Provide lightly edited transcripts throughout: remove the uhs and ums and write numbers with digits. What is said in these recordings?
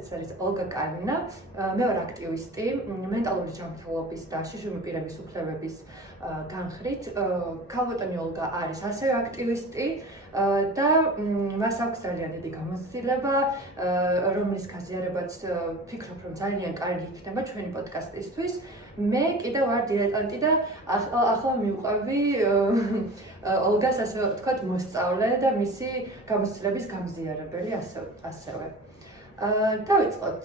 ეს არის ოლგა კალინა. მე ვარ აქტივისტი, მენტალური ჯანმრთელობის და შიშველი პირების უფლებების განხრით. ქალბატონი ოლგა არის ასევე აქტივისტი და მას აქვს ძალიან დიდი გამოცდილება, რომლის გაზიარებაც ვფიქრობ, რომ ძალიან კარგი იქნება ჩვენი პოდკასტისთვის. მე კიდევ ვარ დილეტანტი და ახლა მივყვები ოლგას ასე ვთქვათ მოსწავლე და მისი გამოცდილების გამზიარებელი ასევე. დავიწყოთ.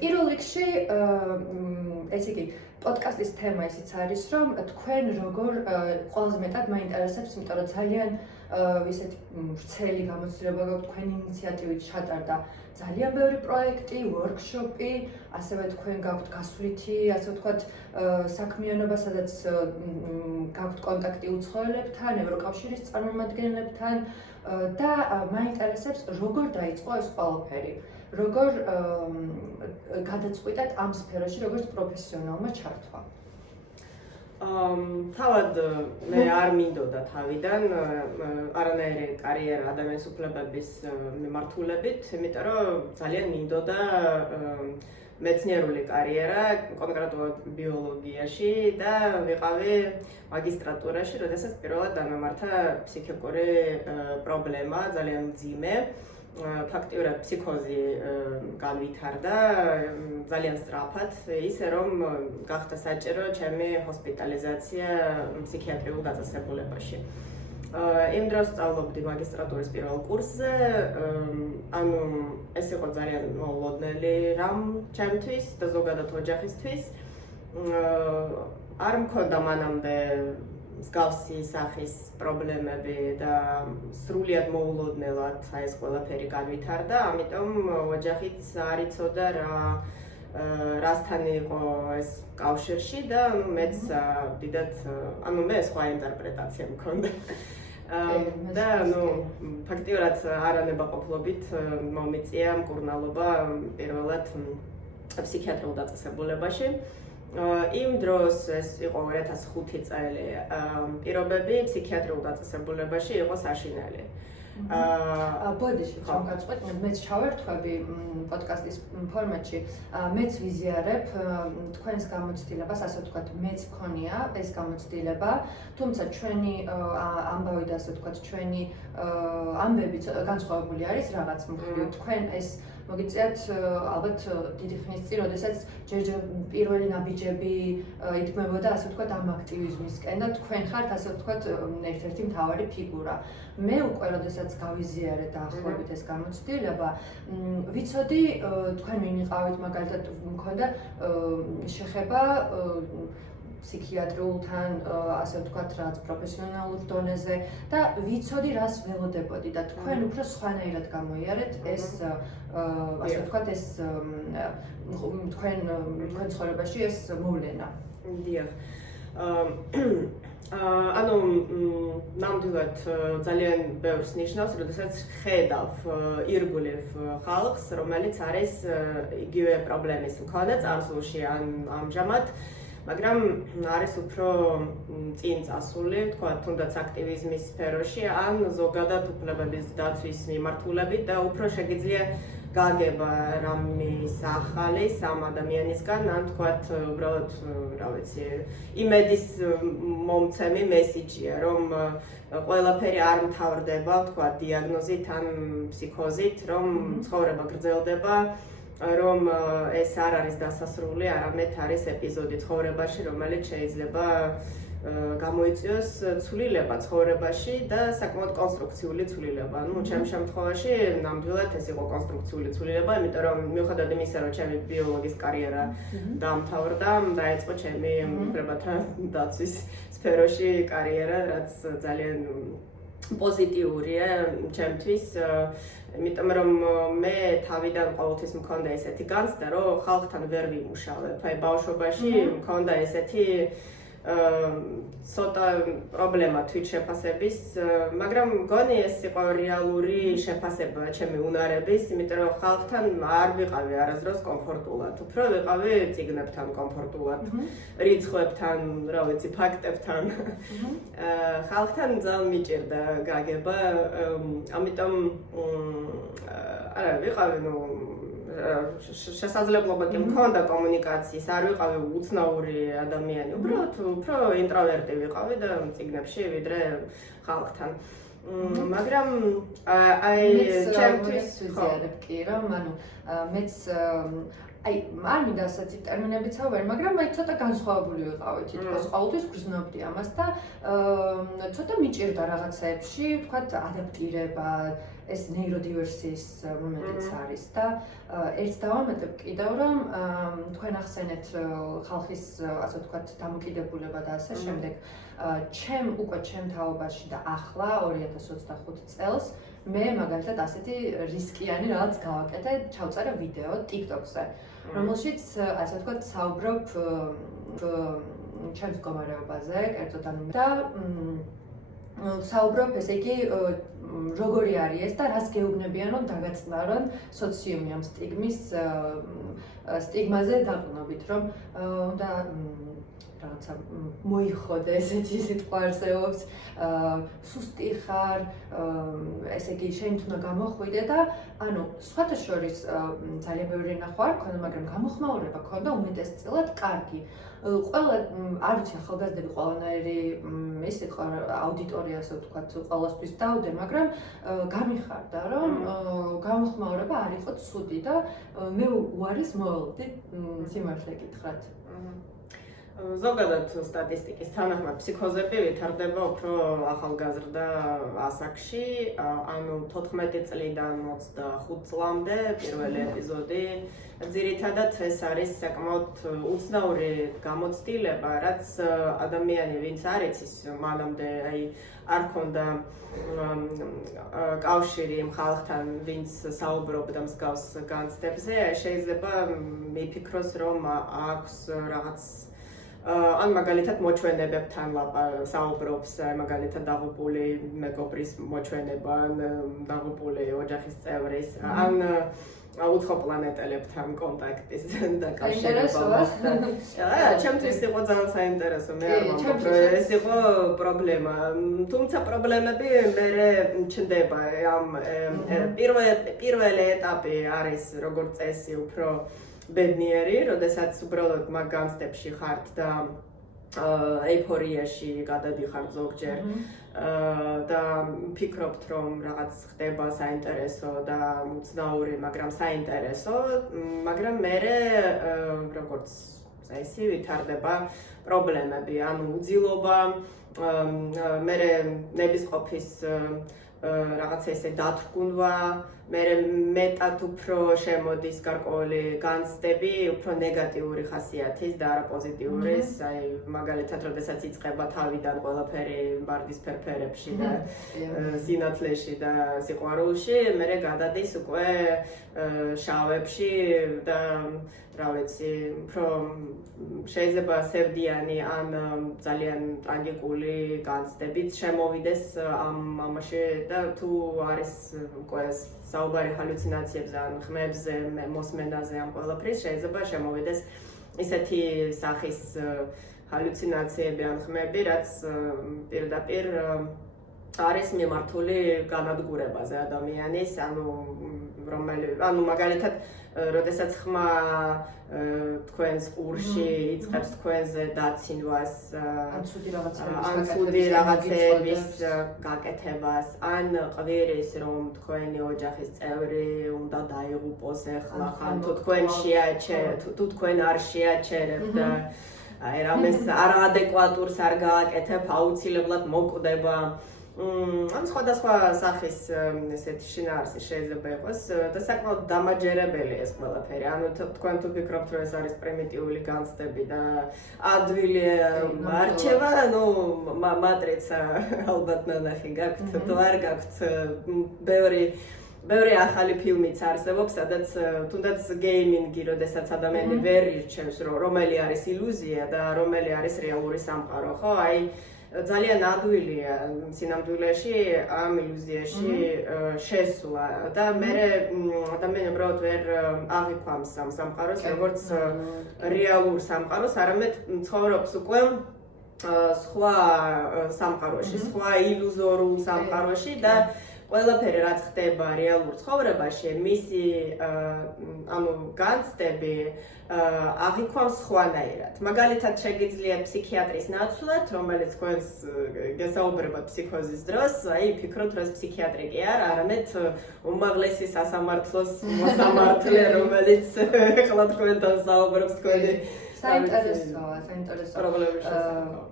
პირველ რიგში ესე იგი პოდკასტის თემა ისიც არის, რომ თქვენ როგორ ყველაზე მეტად მაინტერესებს, იმიტომ რომ ძალიან ისეთი ვრცელი გამოცდილება გაქვთ თქვენი ინიციატივით ჩატარდა ძალიან ბევრი პროექტი, ვორქშოპი, ასევე თქვენ გაქვთ გასვლითი, ასე ვთქვათ, საქმიანობა, სადაც გაქვთ კონტაქტი უცხოელებთან, ევროკავშირის წარმომადგენლებთან და მაინტერესებს, როგორ დაიწყო ეს ყველაფერი. როგორ გადაწყვიტეთ ამ სფეროში, როგორც პროფესიონალმა ჩართვა? თავად მე არ მინდოდა თავიდან არანაირი კარიერა ადამიანის უფლებების მიმართულებით, იმიტომ რომ ძალიან მინდოდა მეცნიერული კარიერა, კონკრეტულად ბიოლოგიაში და ვიყავი მაგისტრატურაში, როდესაც პირველად დამემართა ფსიქიკური პრობლემა, ძალიან მძიმე. ფაქტიურად ფსიქოზი განვითარდა ძალიან სწრაფად, ისე რომ გახდა საჭირო ჩემი ჰოსპიტალიზაცია ფსიქიატრიულ დაწესებულებაში. იმ დროს სწავლობდი მაგისტრატურის პირველ კურსზე, ანუ ეს იყო ძალიან მოულოდნელი რამ ჩემთვის და ზოგადად ოჯახისთვის. არ მქონდა მანამდე მსგავსი სახის პრობლემები და სრულიად მოულოდნელად ეს ყველაფერი განვითარდა, ამიტომ ოჯახიც არ იცოდა რასთან იყო ეს კავშირში და მეც დიდად, მე სხვა ინტერპრეტაცია მქონდა. და ფაქტიურად არანებაყოფლობით მომიწია მკურნალობა პირველად ფსიქიატრიულ დაწესებულებაში. იმ დროს ეს იყო 2005 წელი. პირობები ფსიქიატრიულ დაწესებულებაში იყო საშინელი. ბოდიში ხომ გაწყვეტ, მეც ჩავერთვები პოდკასტის ფორმატში. მეც ვიზიარებ თქვენს გამოცდილებას, ასე ვთქვათ, მეც მქონია ეს გამოცდილება, თუმცა ჩვენი ამბავი და ასე ვთქვათ, ჩვენი ამბები განსხვავებული არის რაღაც მხრივ. თქვენ ეს მოგიწიათ ალბათ დიდი ხნის წინ, როდესაც ჯერჯერ პირველი ნაბიჯები იდგმებოდა, ასე ვთქვათ, ამ აქტივიზმისკენ და თქვენ ხართ, ასე ვთქვათ, ერთ-ერთი მთავარი ფიგურა. მე უკვე როდესაც გავიზიარე დაახლოებით ეს გამოცდილება, ვიცოდი თქვენ ვინ იყავით, მაგალითად მქონდა შეხება ფსიქიატრიულთან, ასე ვთქვათ, რაც პროფესიონალურ დონეზე და ვიცოდი რას ველოდებოდი და თქვენ უფრო სხვანაირად გამოიარეთ ეს, ასე ვთქვათ, ეს თქვენ ცხოვრებაში ეს მოვლენა. დიახ. ნამდვილად ძალიან ბევრს ნიშნავს, როდესაც ხედავ ირგვლივ ხალხს, რომელიც არის იგივე პრობლემის მქონე წარსულში ან ამჟამად, მაგრამ არის უფრო წინ წასული, თქვათ, თუნდაც აქტივიზმის სფეროში, ან ზოგადად უფლებების დაცვის მიმართულებით და უფრო შეგიძლია გაგება რამის ახალის ამ ადამიანისგან, ან თქვათ, უბრალოდ, რა ვიცი, იმედის მომცემი მესიჯია, რომ ყველაფერი არ მთავრდება, თქვათ, დიაგნოზით ან ფსიქოზით, რომ ცხოვრება გრძელდება, რომ ეს არ არის დასასრული, არამედ არის ეპიზოდი ცხოვრებაში, რომელიც შეიძლება გამოიწვიოს ცვლილება ცხოვრებაში და საკმაოდ კონსტრუქციული ცვლილება. ჩემ შემთხვევაში ნამდვილად ეს იყო კონსტრუქციული ცვლილება, იმიტომ რომ მიუხედავად იმისა, რომ ჩემი ბიოლოგის კარიერა დაამთავრდა, დაიწყო ჩემი უფლებათა დაცვის სფეროში კარიერა, რაც ძალიან პოზიტიურია ჩემთვის, იმიტომ რომ მე თავიდან ყოველთვის მქონდა ესეთი განცდა, რომ ხალხთან ვერ ვიმუშავებ. ბავშვობაში მქონდა ესეთი ცოტა პრობლემა თვით შეფასების, მაგრამ მგონი ეს იყო რეალური შეფასება ჩემი უნარების, იმიტომ რომ ხალხთან არ ვიყავი არასდროს კომფორტულად. უფრო ვიყავი წიგნებთან კომფორტულად, რიცხვებთან, რა ვიცი, ფაქტებთან. ხალხთან ძალიან მიჭირდა გაგება, ამიტომ არა, ვიყავი, შესაძლებლობა კი მქონდა კომუნიკაციის, არ ვიყავი უცნაური ადამიანი, უბრალოდ უფრო ინტროვერტი ვიყავი და წიგნებში ვიდრე ხალხთან. მაგრამ აი ჩემთვის ვიზიარებ კი რომ მეც აი არ მინდა ასეთი ტერმინებიც ავერ, მაგრამ აი ცოტა განსხვავებული ვიყავი თითქოს ყოველთვის გრძნობდი ამას და ცოტა მიჭირდა რაღაცეებში, ვთქვათ, ადაპტირება, ეს ნეიროდივერსიის მომენტიც არის და ერთს დავამატებ კიდევ რომ თქვენ ახსენეთ ხალხის ასე ვთქვათ დამოკიდებულება და ასე შემდეგ. ჩემ თაობაში და ახლა 2025 წელს მე მაგალითად ასეთი რისკიანი რაღაც გავაკეთე, ჩავწერე ვიდეო TikTok-ზე, რომელშიც ასე ვთქვათ საუბრობ ჩემს მდგომარეობაზე, კერძოდ და საუბრობ, ესე იგი, როგორი არის ეს და რას გეუბნებიან რომ დაგაწნარონ სოციუმი ამ სტიგმაზე დაყრდნობით, რომ უნდა რაღაცა მოიხოდე ესეთი სიტყვა არსებობს, სუსტი ხარ, ესე იგი, შენ თუნდა გამოხვიდე და ანუ სხვათა შორის ძალიან ბევრი ნახვა არ ქონდა, მაგრამ გამოხმაურება ქონდა უმეტესწილად კარგი. ყველა არ ვიცი ახალგაზრდები ყველანაირი ეს იყო აუდიტორია ასე ვთქვათ ყველასთვის დავდე, მაგრამ გამიხარდა რომ გამოხმაურება არ იყო ცუდი და მე უარის მოველდი სიმართლე გითხრათ. ზოგადად სტატისტიკის თანახმად ფსიქოზები ვითარდება უფრო ახალგაზრდა ასაკში, ანუ 14 წლიდან 25 წლამდე პირველი ეპიზოდი. ძირითადად ეს არის საკმაოდ უცნაური გამოცდილება, რაც ადამიანი ვინც არ იცის მანამდე აი არ ქონდა კავშირი იმ ხალხთან, ვინც საუბრობდა მსგავს განცდებზე, შეიძლება მიფიქროს რომ აქვს რაღაც ან მაგალითად მოჩვენებებთან საუბრობს, მაგალითად დაღუპული მეგობრის მოჩვენება, ან დაღუპული ოჯახის წევრის, ან უცხოპლანეტელებთან კონტაქტის დაკავშირება. ჩემთვის იყო ძალიან საინტერესო, მე არ ვამბობ, ეს იყო პრობლემა. თუმცა პრობლემები მერე ჩნდება, ამ პირველი ეტაპი არის როგორც წესი უფრო ბედნიერი, როდესაც უბრალოდ მაგ განცდებში ხართ და ეიფორიაში გადადიხართ ზოგჯერ და ფიქრობთ რომ რაღაც ხდება საინტერესო და უცნაური, მაგრამ საინტერესო, მაგრამ მერე როგორც წესი ვითარდება პრობლემები, ანუ უძილობა, მერე ნებისყოფის რაღაცა ესე დათრგუნვა, მერე მეტად უფრო შემოდის გარკვეული განცდები, უფრო ნეგატიური ხასიათის და არა პოზიტიური, აი მაგალითად, როდესაც იწყება თავიდან ყველაფერი ვარდისფერ ფერებში და სინათლეში და სიყვარულში, მერე გადადის უკვე შავებში და რა ვიცი, უფრო შეიძლება სევდიანი ან ძალიან ტრაგიკული განცდებით შემოვიდეს ამაში და თუ არის უკვე საუბარი ჰალუცინაციებზე ან ხმებზე, მოსმენაზე ამ ყველაფრის, შეიძლება შემოვიდეს ისეთი სახის ჰალუცინაციები ან ხმები, რაც პირდაპირ არის მიმართული განადგურებაზე ადამიანის, ანუ მაგალითად, როდესაც ხმა თქვენს ყურში იწყებს თქვენზე დაცინვას, ან ცუდი რაღაცების გაკეთებას, ან ყვირის, რომ თქვენი ოჯახის წევრი უნდა დაიღუპოს ეხლა, ან თუ თქვენ არ შეაჩერებთ და აი რამეს არაადეკვატურს არ გააკეთებ, აუცილებლად მოკვდება. ან სხვადასხვა სახის ესეთი შინაარსი შეიძლება იყოს და საკმაოდ დამაჯერებელი ეს ყველაფერი. ანუ თქვენ თუ ფიქრობთ, რომ ეს არის პრიმიტიული განცდები და ადვილი არჩევა, მატრიცა ალბათ ნანახი გაქვთ, თუ არ გაქვთ, ბევრი ბევრი ახალი ფილმიც არსებობს, სადაც თუნდაც გეიმინგი, როდესაც ადამიანი ვერ ირჩევს, რომელი არის ილუზია და რომელი არის რეალური სამყარო, ხო? აი ძალიან ადვილია სინამდვილეში ამ ილუზიაში შესვლა და მე ადამიანი უბრალოდ ვერ აღიქვამს ამ სამყაროს როგორც რეალურ სამყაროს, არამედ ცხოვრობს უკვე სხვა სამყაროში, სხვა ილუზორულ სამყაროში და ყველაფერი რაც ხდება რეალურ ცხოვრებაში, მისი განცდები აღიქვამს სხვანაირად. მაგალითად, შეგიძლია ფსიქიატრის ნაცვლად, რომელიც თქვენს გესაუბრებათ ფსიქოზის დროს, აი ფიქრობთ, რომ ფსიქიატრი კი არა, არამედ უმაღლესი სასამართლოს მოსამართლე, რომელიც ეხლა თქვენთან საუბრობს თქვენი საინტერესოა.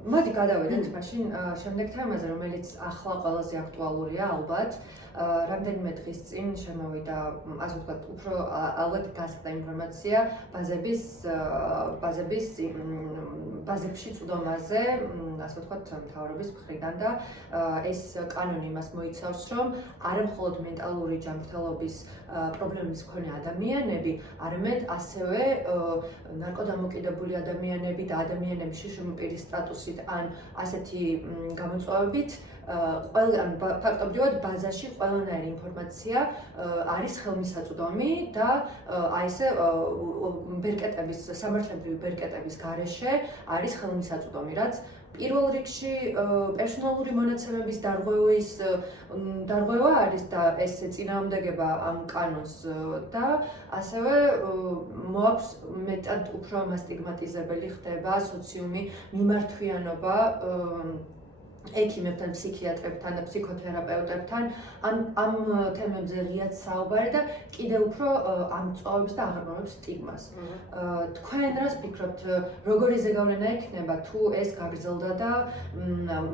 მოდი გადავიდეთ მაშინ შემდეგ თემაზე, რომელიც ახლა ყველაზე აქტუალურია ალბათ. რამდენიმე დღის წინ შემოვიდა, ასე ვთქვათ, უფრო ალბათ გასაგდა ინფორმაცია ბაზებში წვდომაზე, ასე ვთქვათ, მთავრობის მხრიდან და ეს კანონი იმას მოიცავს, რომ არა მხოლოდ მენტალური ჯანმრთელობის პრობლემის მქონე ადამიანები, არამედ ასევე ნარკოდამოკიდებული ადამიანები და ადამიანები შიშრომი პირის სტატუსით ან ასეთი გამოწვევებით ფაქტობრივად ბაზაში ყველანაირი ინფორმაცია არის ხელმისაწვდომი და აი ესე ბერკეტების, სამართლებრივი ბერკეტების გარეშე არის ხელმისაწვდომი, რაც პირველ რიგში პერსონალური მონაცემების დარღვევა არის და ეს წინააღმდეგება ამ კანონს და ასევე მოაქვს მეტად უფრო მასტიგმატიზებელი ხდება სოციუმი, მიმართვიანობა ექიმებთან, ფსიქიატრებთან და ფსიქოთერაპევტებთან ამ თემებზე ღიად საუბარი და კიდევ უფრო ამწვავებს და აღრმავებს სტიგმას. თქვენ რას ფიქრობთ, როგორი ზეგავლენა ექნება თუ ეს გაგრძელდა და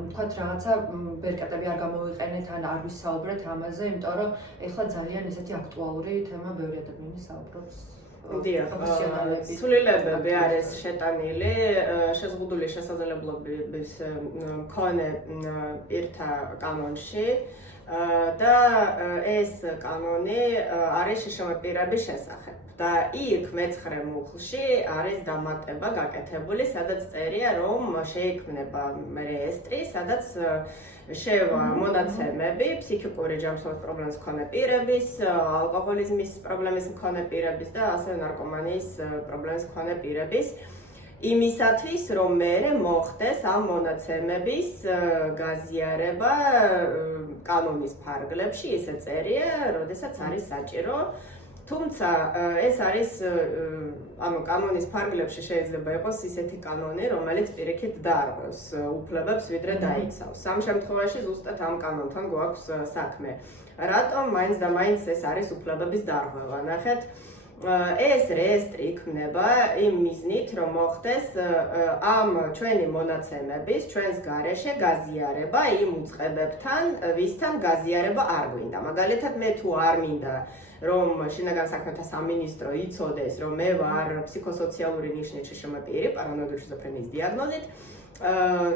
თქვათ რაღაცა ბერკეტები არ გამოვიყენეთ ან არ ვისაუბრეთ ამაზე, იმიტომ რომ ეხლა ძალიან ესეთი აქტუალური თემა, ბევრი ადამიანი საუბრობს. ცვლილებები არის შეტანილი, შეზღუდული შესაძლებლობების მქონე პირთა კანონში და ეს კანონი არის შიშრომი პირების შესახებ. და იქ მე-9 მუხლში არის დამატება გაკეთებული, სადაც წერია, რომ შეიქმნება რეესტრი, სადაც შევა მონაცემები ფსიქიკური ჯანმრთელობის პრობლემის მქონე პირების, ალკოჰოლიზმის პრობლემის მქონე პირების და ასევე ნარკომანიის პრობლემის მქონე პირების იმისათვის, რომ მერე მოხდეს ამ მონაცემების გაზიარება კანონის ფარგლებში, ისე წერია, როდესაც არის საჭირო. თუმცა ეს არის კანონის ფარგლებში შეიძლება იყოს ისეთი კანონი, რომელიც პირიქით დაარღვევს უფლებებს, ვიდრე დაიცავს. ამ შემთხვევაში ზუსტად ამ კანონთან გვაქვს საქმე. რატომ მაინც და მაინც ეს არის უფლებების დარღვევა? ნახეთ, ეს რეესტრი იქმნება იმ მიზნით, რომ მოხდეს ამ ჩვენი მონაცემების, ჩვენს გარეშე გაზიარება იმ უწყებებთან, ვისთან გაზიარება არ გვინდა. მაგალითად, მე თუ არ მინდა რომ შინაგან საქმეთა სამინისტრო იცოდეს, რომ მე ვარ ფსიქოსოციალური ნიშნით შიშრომი პირი, პარანოიდული შიზოფრენიის დიაგნოზით,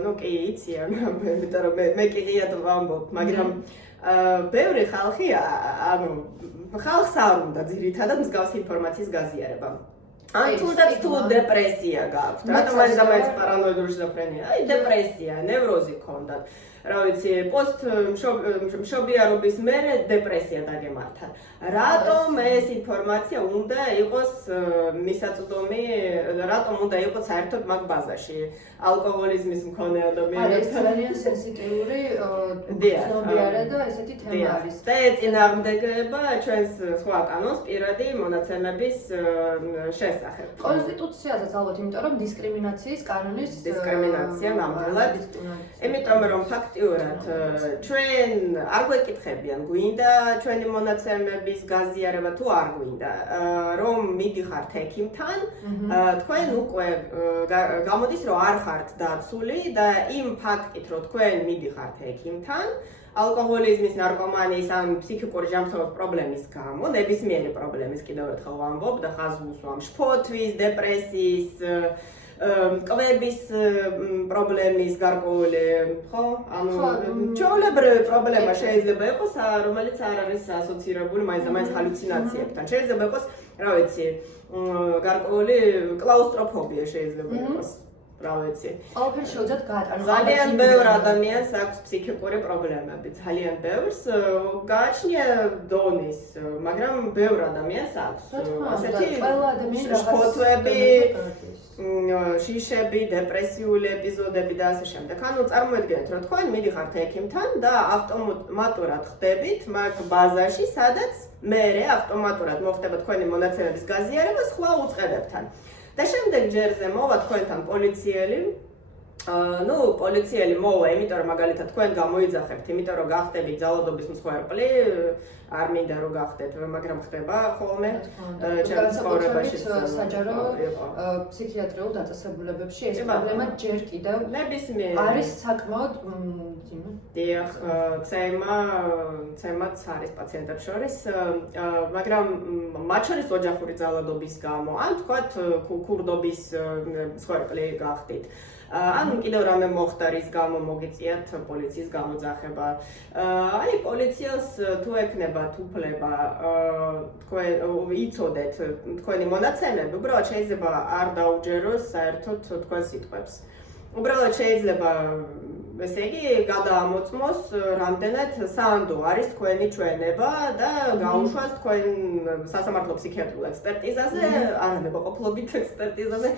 ну კი იციან, იმიტომ რომ მე კი ღიად ვამბობ, მაგრამ ბევრი ხალხი, ხალხს არ უნდა ძირითადად მსგავსი ინფორმაციის გაზიარება. ან თუნდაც თუ დეპრესია გაქვთ, რატომ არის დამაიც პარანოიდული შიზოფრენია? აი დეპრესია, ნევროზი გქონდათ. რა ვიცი, მშობიარობის მერე დეპრესია დაგემართა. რატომ ეს ინფორმაცია უნდა იყოს მისაწვდომი, რატომ უნდა იყოს საერთოდ მაგ ბაზაში? ალკოჰოლიზმის მქონე ადამიანებთან. ეს ძალიან სენსიტიური ცნობიერება და ესეთი თემა არის. და ეწინააღმდეგება ჩვენს სხვა კანონს პირადი მონაცემების შესახებ. კონსტიტუციაზეც ალბათ, იმიტომ რომ დისკრიმინაციის კანონის დისკრიმინაცია ნამდვილად. იმიტომ რომ ფაქტიურად ჩვენ არ გვეკითხებიან, გვინდა ჩვენი მონაცემების გაზიარება თუ არ გვინდა. რომ მიდიხართ ექიმთან, თქვენ უკვე გამოდის, რომ არ ხართ დაცული და იმ ფაქტით, რომ თქვენ მიდიხართ ექიმთან, ალკოჰოლიზმის, ნარკომანიის ან ფსიქიკური ჯანმრთელობის პრობლემის გამო, ნებისმიერი პრობლემის კიდევ ერთხელ ვამბობ და ხაზს ვუსვამ, შფოთვის, დეპრესიის, კვების პრობლემის გარკვეული, ხო? ანუ ჩვეულებრივი პრობლემა შეიძლება იყოს, რომელიც არ არის ასოცირებული მაინც ჰალუცინაციებთან. შეიძლება იყოს, რა ვიცი, გარკვეული კლაუსტროფობია შეიძლება იყოს. რა ვიცი. ყველაფერი შეუძლიათ გაატაროს. ძალიან ბევრ ადამიანს აქვს ფსიქიკური პრობლემები. ძალიან ბევრს გააჩნია დონის, მაგრამ ბევრ ადამიანს აქვს. ასეთი ყველა ადამიანი ფოთვები, შიშები, დეპრესიული ეპიზოდები და ასე შემდეგ. ანუ წარმოიდგინეთ, რომ თქვენ მიდიხართ ექიმთან და ავტომატურად ხდებით მაგ ბაზაში, სადაც მერე ავტომატურად მოხდება თქვენი მონაცემების გაზიარება სხვა უწყებებთან. და შემდეგ ჯერზე მოვა თქვენთან პოლიციელი. პოლიციელი მოვა, იმიტომ რომ მაგალითად თქვენ გამოიძახებთ, იმიტომ რომ გახდებით ძალადობის მსხვერპლი, არ მინდა რომ გახდეთ, მაგრამ ხდება ხოლმე ჩემს ცხოვრებაში საჯარო ფსიქიატრიულ დაწესებულებებში ეს პრობლემა ჯერ კიდევ არის საკმაოდ დიახ, ცემაც არის პაციენტებს შორის, მაგრამ მათ შორის ოჯახური ძალადობის გამო, ან თქვათ ქურდობის მსხვერპლი გახდით. ან კიდევ რამე მოხდა, რის გამო მოგიწიათ პოლიციის გამოძახება. აი პოლიციას თუ ექნებათ უფლება თქვენ იცოდეთ თქვენი მონაცემები, უბრალოდ შეიძლება არ დაუჯეროს საერთოდ თქვენ სიტყვებს. უბრალოდ შეიძლება ესე იგი გადაამოწმოს რამდენად საანდო არის თქვენი ჩვენება და გაუშვას თქვენ სასამართლო ფსიქიატრიულ ექსპერტიზაზე, ან ნებაყოფლობით ექსპერტიზაზე,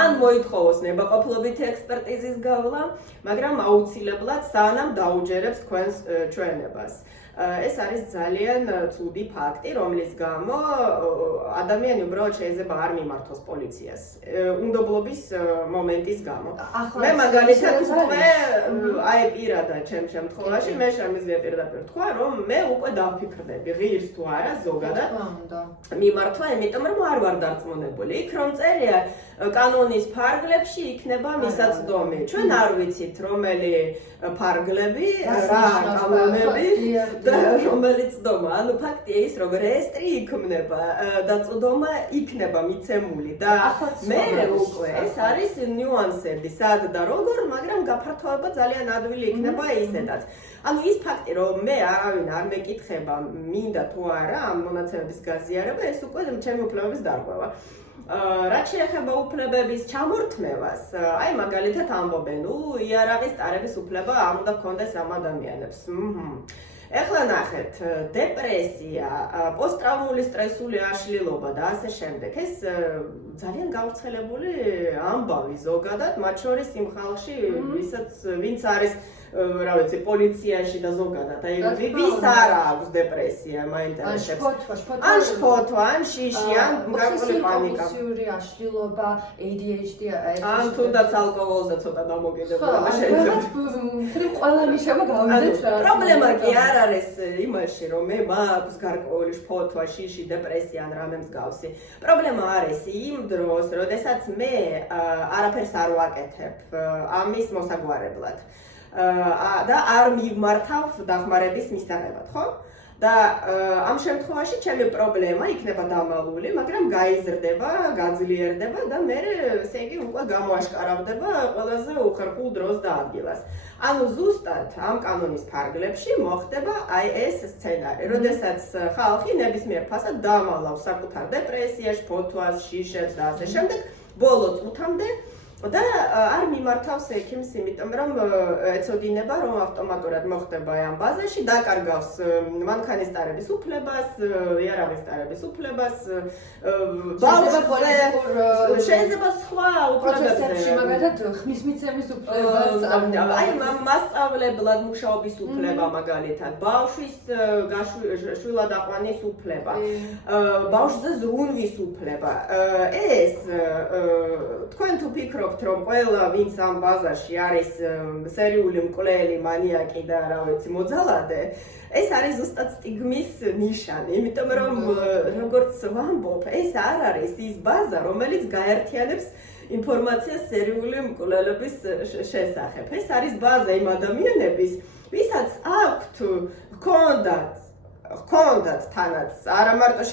ან მოითხოვოს ნებაყოფლობითი ექსპერტიზის გავლა, მაგრამ აუცილებლად სანამ დაუჯერებს თქვენს ჩვენებას. ეს არის ძალიან ცუდი ფაქტი, რომლის გამო ადამიანი უბრალოდ შეიძლება არ მიმართოს პოლიციას უნდობლობის მომენტის გამო. მე მაგალითად უკვე აი პირადად ჩემ შემთხვევაში მე შემიძლია პირდაპირ თქვა, რომ მე უკვე დავფიქრდები ღირს თუ არა ზოგადად მიმართვა, იმიტომ რომ არ ვარ დარწმუნებული. იქ რომ წერია კანონის ფარგლებში იქნება მისაწვდომი. ჩვენ არ ვიცით რომელი ფარგლები, რა კანონები და რომელი წვდომა. ანუ ფაქტია ის, რომ რეესტრი იქმნება და წვდომა იქნება მიცემული და მე უკვე ეს არის ნიუანსები, სად და როგორ, მაგრამ გაფართოება ძალიან ადვილი იქნება ისედაც. ანუ ის ფაქტი, რომ მე არავინ არ მეკითხება, მინდა თუ არა ამ მონაცემების გაზიარება, ეს უკვე ჩემი უფლებების დარღვევა. რაც შეეხება უფლებების ჩამორთმევას, აი მაგალითად ამბობენ, იარაღის ტარების უფლება არ უნდა გქონდეს ამ ადამიანებს. ეხლა ნახეთ, დეპრესია, პოსტტრაუმული სტრესული აშლილობა და ასე შემდეგ. ეს ძალიან გავრცელებული ამბავი ზოგადად, მათ შორის იმ ხალხში, ვინც არის რა ვიცი, პოლიციაში და ზოგადად. აი ვის არ აქვს დეპრესია, მაინტერესებს. ან შფოთვა, ან შიში, ან გარკვეული პანიკა. კომპულსიური აშლილობა, ADHD, ან თუნდაც ალკოჰოლზე ცოტა დამოკიდებულება შეიძლება. ყველა ნიშება გავიძეთ რა. პრობლემა კი არ არის იმაში, რომ მე მაქვს გარკვეული შფოთვა, შიში, დეპრესია ან რამე მსგავსი. პრობლემა არის იმ დროს, როდესაც მე არაფერს არ ვაკეთებ ამის მოსაგვარებლად. და არ მივმართავ დახმარების მისაღებად, ხო? და ამ შემთხვევაში ჩემი პრობლემა იქნება დამალული, მაგრამ გაიზრდება, გაძლიერდება და მე ესე იგი უკვე გამოაშკარავდება ყველაზე უხერხულ დროს და ადგილას. ანუ ზუსტად ამ კანონის ფარგლებში მოხდება აი ეს სცენარი, როდესაც ხალხი ნებისმიერ ფასად დამალავს საკუთარ დეპრესიაში, ფოთვას, შიშებს და ასე შემდეგ, ბოლო წუთამდე და არ მიმართავს ექიმს, იმიტომ რომ ეცოდინება, რომ ავტომატურად მოხდება ამ ბაზაში, დაკარგავს მანქანის ტარების უფლებას, იარაღის ტარების უფლებას, შეიძლება სხვა უფლებებზე, მაგალითად ხმის მიცემის უფლებას, აი მასწავლებლად მუშაობის უფლება მაგალითად, ბავშვის შვილად აყვანის უფლება, ბავშვზე ზრუნვის უფლება. ეს თქვენ თუ ფიქრობთ, რომ ყველა ვინც ამ ბაზაში არის სერიული მკვლელი, მანიაკი და რა ვიცი, მოძალადე, ეს არის ზუსტად სტიგმის ნიშანი, იმიტომ რომ როგორც ვამბობ, ეს არ არის ის ბაზა, რომელიც გაერთიანებს ინფორმაციას სერიული მკვლელების შესახებ. ეს არის ბაზა იმ ადამიანების, ვისაც ჰქონდათ ხონდათ თანაც არა მარტო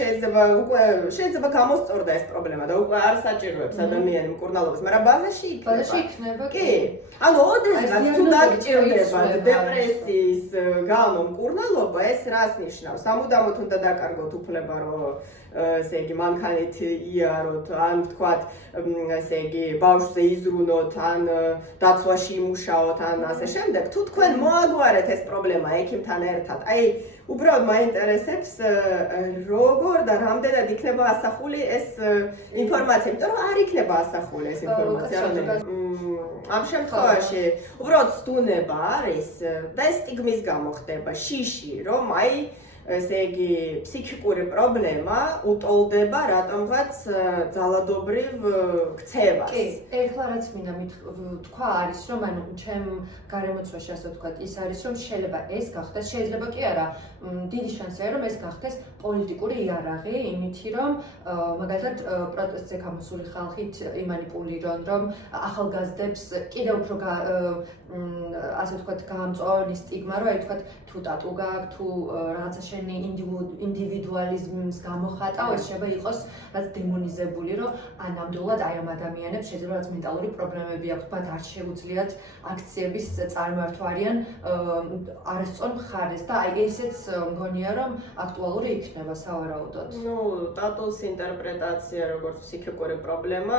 შეიძლება გამოსწორდა ეს პრობლემა და უკვე არ საჭიროებს ადამიანი მკურნალობას, მაგრამ ბაზაში იქნება. კი. ანუ ოდესღაც თუ დაგჭირდება დეპრესიის გამო მკურნალობა, ეს რას ნიშნავს? სამუდამოდ უნდა დაკარგოთ უფლება, რომ ესე იგი მანქანით იაროთ, ან ვთქვათ, ესე იგი ბავშვზე იზრუნოთ, ან დაცვაში იმუშაოთ, ან ასე შემდეგ. თუ თქვენ მოაგვარეთ ეს პრობლემა ექიმთან ერთად, აი უბრალოდ მაინტერესებს როგორ და რამდენად იქნება ასახული ეს ინფორმაცია, იმიტომ რომ არ იქნება ასახული ეს ინფორმაცია, ამ შემთხვევაში უბრალოდ სტუნება არის და ეს სტიგმის გამო ხდება შიში, რომ აი ესე იგი ფსიქიკური პრობლემა უტოლდება რატომღაც ძალადობრივ ქცევას. კი, ეხლა რაც მინდა თქვა არის, რომ ანუ ჩემ გარემოცვაში ასე ვთქვათ, ის არის, რომ შეიძლება ეს გახდეს, შეიძლება კი არა, დიდი შანსია რომ ეს გახდეს პოლიტიკური იარაღი, იმითი რომ მაგალითად პროტესტზე გამოსული ხალხით იმანიპულირონ, რომ ახალგაზრდებს კიდევ უფრო ასე ვთქვათ, გაამწვავონ ის სტიგმა, რომ აი ვთქვათ, თუ ტატუ გააქვს, თუ რაღაცა შენი ინდივიდუალიზმს გამოხატავ, ეს შეიძლება იყოს რაც დემონიზებული, რომ ნამდვილად აი ამ ადამიანებს შეიძლება რაც მენტალური პრობლემები აქვთ, მათ არ შეუძლიათ აქციების წარმართვა არიან არასწორ მხარეს და აი ესეც მგონია რომ აქტუალური იქნება სავარაუდოდ. ტატუს ინტერპრეტაცია როგორც ფსიქიკური პრობლემა,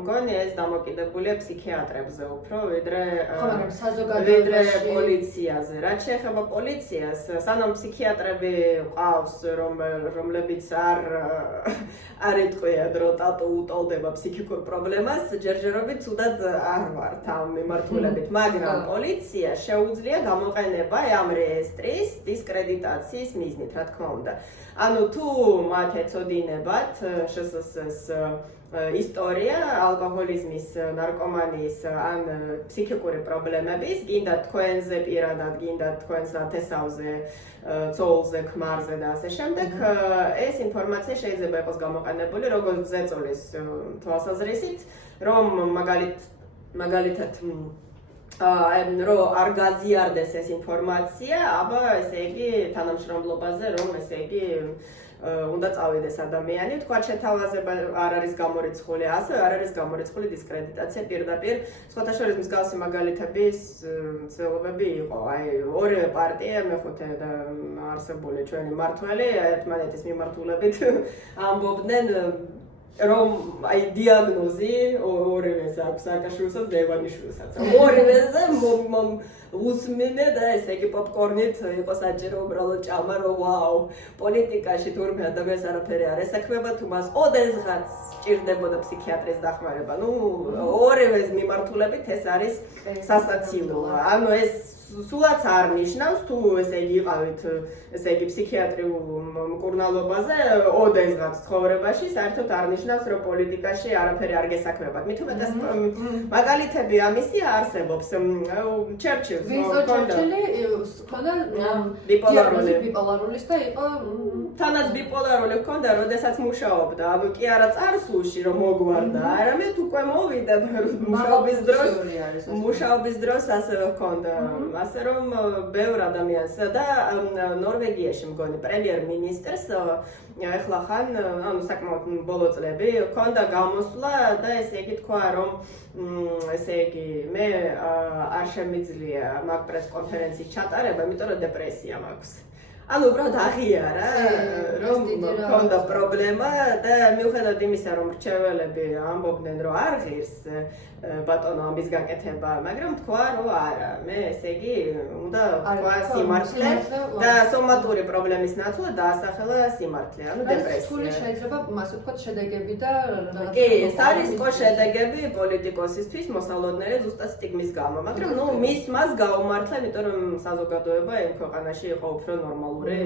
მგონია ეს დამოკიდებულია ფსიქიატრებზე უფრო, ვიდრე პოლიციაზე. რაც შეეხება პოლიციას, სანამ ფსიქიატრები ყავს, რომლებიც არ ეტყვიან, რომ ტატუ უტოლდება ფსიქიკურ პრობლემას, ჯერჯერობით ცუდად არ ვართ ამ მიმართულებით, მაგრამ პოლიცია შეუძლია გამოყენება ამ რეესტრის დისკრედიტაციის მიზნით, რა თქმა უნდა. ანუ თუ მათ ეწოდინებათ შსს ისტორია ალკოჰოლიზმის, ნარკომანიის ან ფსიქიკური პრობლემების, გინდა თქვენზე პირადად, გინდა თქვენს ნათესავზე, ცოლზე, ქმარზე და ასე შემდეგ, ეს ინფორმაცია შეიძლება იყოს გამოყენებული როგორც ზეწოლის თვალსაზრისით, რომ მაგალითად რომ არ გაზიარდეს ეს ინფორმაცია, აბა ესე იგი თანამშრომლობაზე, რომ ესე იგი უნდა წავიდეს ადამიანი, თქვა შეთავაზება არ არის გამორიცხული, ასე არ არის გამორიცხული დისკრედიტაცია პირდაპირ. სხვათა შორის მსგავსი მაგალითების ცდილობები იყო. აი, ორივე პარტია მეხუთე და არსებული ჩვენი მმართველი ერთმანეთის მიმართულებით ამბობდნენ რომ აი დიაგნოზი ორივეს აქვს სააკაშვილსაც და ევანიშვილსაც. ორივეზე უსმინე და ესე იგი პოპკორნით იყო საჭირო უბრალოდ ჭამა, რომ ვაუ, პოლიტიკაში თურმე ადამიანს არაფერი არ ესაქმება, თუ მას ოდესღაც სჭირდებოდა ფსიქიატრის დახმარება. ორივეს მიმართულებით ეს არის სასაცილო. ანუ ეს სულაც არ ნიშნავს, თუ ესე იგი იყავით, ესე იგი ფსიქიატრიულ მკურნალობაზე, ოდესღაც ცხოვრებაში, საერთოდ არ ნიშნავს, რომ პოლიტიკაში არაფერი არ გესაქმებათ. მით უმეტეს მაგალითები ამისი არსებობს. ჩერჩილს ჩერჩილი ჰქონდა ბიპოლარულის და იყო თანაც ბიპოლარული ჰქონდა, როდესაც მუშაობდა. ანუ კი არა წარსულში რომ მოგვარდა, არამედ უკვე მოვიდა მუშაობის დროს ასევე ჰქონდა. ასე რომ ბევრ ადამიანს და ნორვეგიაში მგონი პრემიერ-მინისტრს ეხლა ხან ანუ საკმაოდ ბოლო წლები ჰქონდა გამოსვლა და ესე იგი თქვა რომ ესე იგი მე არ შემიძლია მაგ პრეს-კონფერენციის ჩატარება, იმიტომ რომ დეპრესია მაქვს. ანუ უბრალოდ აღიარა რომ ჰქონდა პრობლემა და მიუხედავად იმისა რომ მრჩეველები ამბობდნენ რომ არ ღირს ბატონო ამის გაკეთება, მაგრამ თქვა რომ არა, მე ესე იგი უნდა თქვა სიმართლე და სომატური პრობლემის ნაცვლად დაასახელა სიმართლე, ანუ დეპრესია. რთული შეიძლება ასე ვთქვათ შედეგები და კი, ეს არის შედეგები პოლიტიკოსისთვის მოსალოდნელი ზუსტად სტიგმის გამო, მაგრამ მის მას გაუმართლა, იმიტომ რომ საზოგადოება იმ ქვეყანაში იყო უფრო ნორმალური,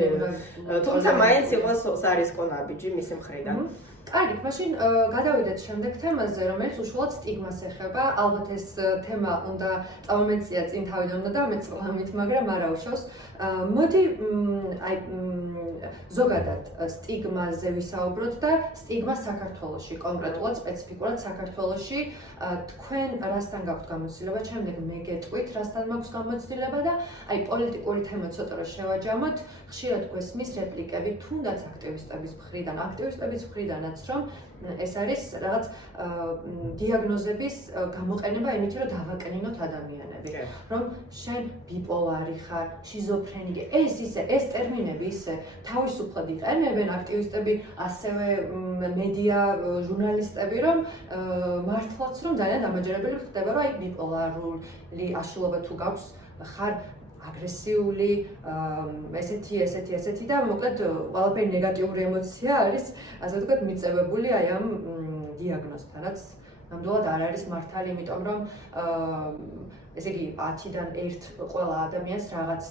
თუმცა მაინც იყო სარისკო ნაბიჯი მისი მხრიდან. კარგი, მაშინ გადავიდეთ შემდეგ თემაზე, რომელიც უშუალოდ სტიგმას ეხება. ალბათ ეს თემა უნდა წამომეწია წინ თავიდან და დამეწლამით, მაგრამ არა უშავს. მოდი აი ზოგადად სტიგმაზე ვისაუბროთ და სტიგმა საქართველოში, კონკრეტულად სპეციფიკურად საქართველოში თქვენ რასთან გაქვთ გამოცდილება, შემდეგ მე გეტყვით, რასთან მაქვს გამოცდილება და აი პოლიტიკური თემა ცოტა რომ შევაჯამოთ, ხშირად გვესმის რეპლიკები თუნდაც აქტივისტების მხრიდანაც, რომ ეს არის რაღაც დიაგნოზების გამოყენება იმით, რომ დავაკნინოთ ადამიანები, რომ შენ ბიპოლარი ხარ, შიზოფრენიკი, ეს ტერმინები ისე თავისუფლად იყენებენ აქტივისტები, ასევე მედია ჟურნალისტები, რომ მართლაც რომ ძალიან დამაჯერებელი ხდება, რომ აი ბიპოლარული აშლილობა თუ გაქვს, ხარ აგრესიული, ესეთი და მოკლედ ყველაფერი ნეგატიური ემოცია არის, ასე ვთქვათ, მიწევებული აი ამ დიაგნოზთანაც. ნამდვილად არ არის მართალი, იმიტომ რომ ესე იგი 10-დან 1 ყველა ადამიანს რაღაც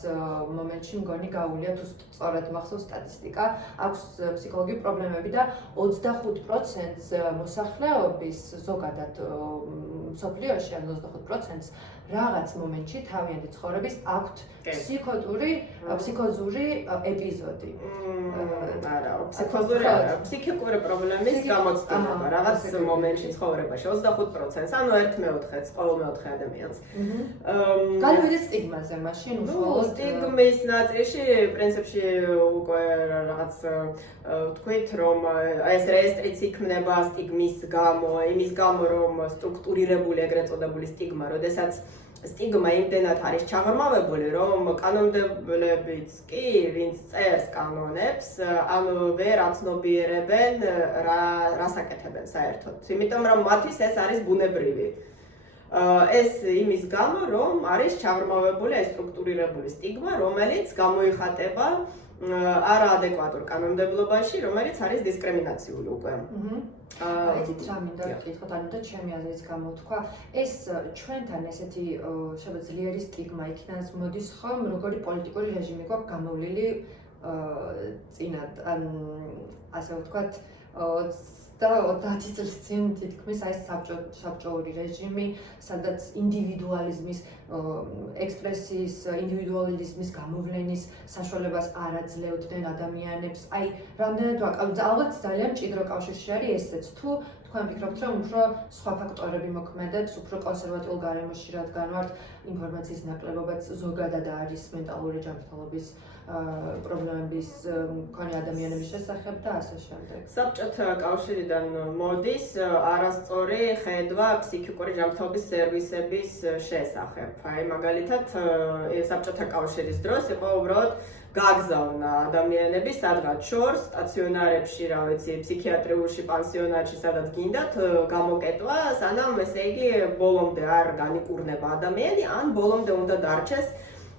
მომენტში მგონი გაუვლია თუ სწორად მახსოვს სტატისტიკა, აქვს ფსიქოლოგიური პრობლემები და 25%-ს მოსახლეობის ზოგადად მსოფლიოში, ან 25%-ს რაღაც მომენტში თავიანთი ცხოვრების აქვთ ფსიქოზური ეპიზოდი. არა, ფსიქოზური არა, ფსიქიკური პრობლემის გამოცდილება რაღაც მომენტში ცხოვრებაში 25%-ს, ანუ 1/4-ს, ყოველ მეოთხე ადამიანს. გადავიდეთ სტიგმაზე მაშინ უშუალოდ სტიგმის ნაწილში პრინციპში უკვე რაღაც ვთქვით, რომ ეს რესტრიქცია იქნება სტიგმის გამო, იმის გამო, რომ სტრუქტურირებული ეგრეთ წოდებული სტიგმა, როდესაც სტიგმა იმდენად არის ჩაღრმავებული, რომ კანონმდებლებიც კი, ვინც წერს კანონებს, ანუ ვერ აცნობიერებენ რას აკეთებენ საერთოდ. იმიტომ რომ მათთვის ეს არის ბუნებრივი. ეს იმის გამო, რომ არის ჩაღრმავებული ეს სტრუქტურირებული სტიგმა, რომელიც გამოიხატება არაადეკვატურ კანონმდებლობაში, რომელიც არის დისკრიმინაციული უკვე. ეთით რა მინდა ვკითხოთ, ანუ და ჩემი აზრით გამოთქვა, ეს ჩვენთან ესეთი შეძლიერი სტიგმა იქნას მოდის ხომ, როგორი პოლიტიკური რეჟიმი გვაქვს გამოვლილი წინათ, ან ასე ვთქვათ, და 30 წლის წინ თითქმის აი საბჭოური რეჟიმი, სადაც ინდივიდუალიზმის ექსპრესიის, ინდივიდუალიზმის გამოვლენის საშუალებას არ აძლევდნენ ადამიანებს. აი, რამდენად ალბათ ძალიან მჭიდრო კავშირში არის ესეც, თუ თქვენ ვფიქრობთ, რომ უფრო სხვა ფაქტორები მოქმედებს, უფრო კონსერვატიულ გარემოში, რადგან ვართ ინფორმაციის ნაკლებობაც ზოგადად არის მენტალური ჯანმრთელობის პრობლემების მქონე ადამიანების შესახებ და ასე შემდეგ. საბჭოთა კავშირიდან მოდის არასწორი ხედვა ფსიქიკური ჯანმრთელობის სერვისების შესახებ. აი მაგალითად, საბჭოთა კავშირის დროს იყო უბრალოდ გაგზავნა ადამიანები სადღაც შორს, სტაციონარებში, რა ვიცი, ფსიქიატრიულში, პანსიონატში, სადაც გინდათ, გამოკეტვა, სანამ ესე იგი ბოლომდე არ განიკურნება ადამიანი, ან ბოლომდე უნდა დარჩეს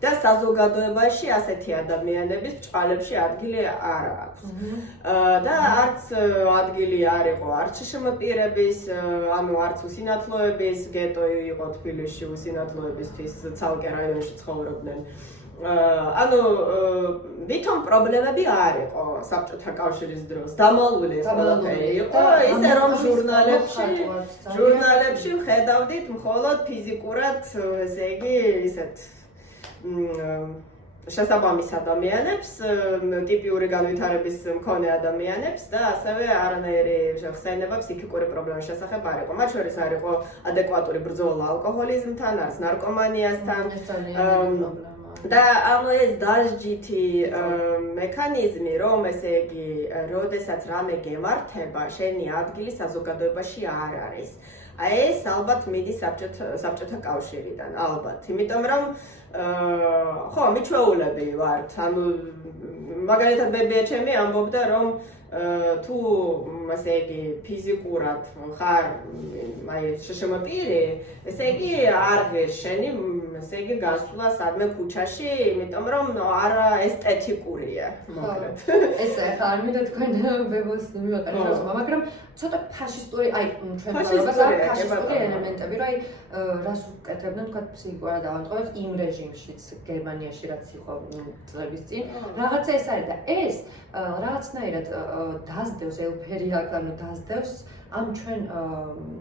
და საზოგადოებაში ასეთი ადამიანების ჭყალებში ადგილი არ აქვს. და არც ადგილი არ იყო არც შშმ-პირების, ანუ არც უსინათლოების, გეტო იყო თბილისში უსინათლოებისთვის ცალკე რაიონში ცხოვრობდნენ. ანუ ვითომ პრობლემები არ იყო საბჭოთა კავშირის დროს. დამალული ეს ყველაფერი იყო, ისე რომ ჟურნალებში ვხედავდით მხოლოდ ფიზიკურად, ესე იგი, ისეთ შესაბამის ადამიანებს, ტიპიური განვითარების მქონე ადამიანებს და ასევე არანაირი ხსენება ფსიქიკური პრობლემის შესახებ არ იყო. მათ შორის არ იყო ადეკვატური ბრძოლა ალკოჰოლიზმთან, არც ნარკომანიასთან. და ამ ეს დასჯითი მექანიზმი, რომ ესე იგი, როდესაც რამე გემართება, შენი ადგილი საზოგადოებაში არ არის. აი ეს ალბათ მიდის საბჭოთა კავშირიდან, ალბათ. იმიტომ რომ ხო, მიჩვეულები ვართ. ანუ მაგალითად ბებიაჩემი ამბობდა, რომ თუ ასე იგი ფიზიკურად ხარ აი შშმ-პირი, ესე იგი არ ღირს შენი ესე იგი გასვლა სადმე ქუჩაში, იმიტომ რომ არა ესთეტიკურია, მოკლედ. ესე ხა არ მინდა თქვენ ბებოს მივაყენოთ, მაგრამ ცოტა ფაშისტური, აი ჩვენ ფაშისტური ელემენტები, რომ აი რას უკეთებდნენ თქვა ფსიქიკურად ავანტყოთ იმ რეჟიმშიც გერმანიაში რაც იყო წლების წინ. რაღაცა ეს არის და ეს რაღაცნაირად დასდევს ელფერი აქ, ანუ დასდევს ამ ჩვენ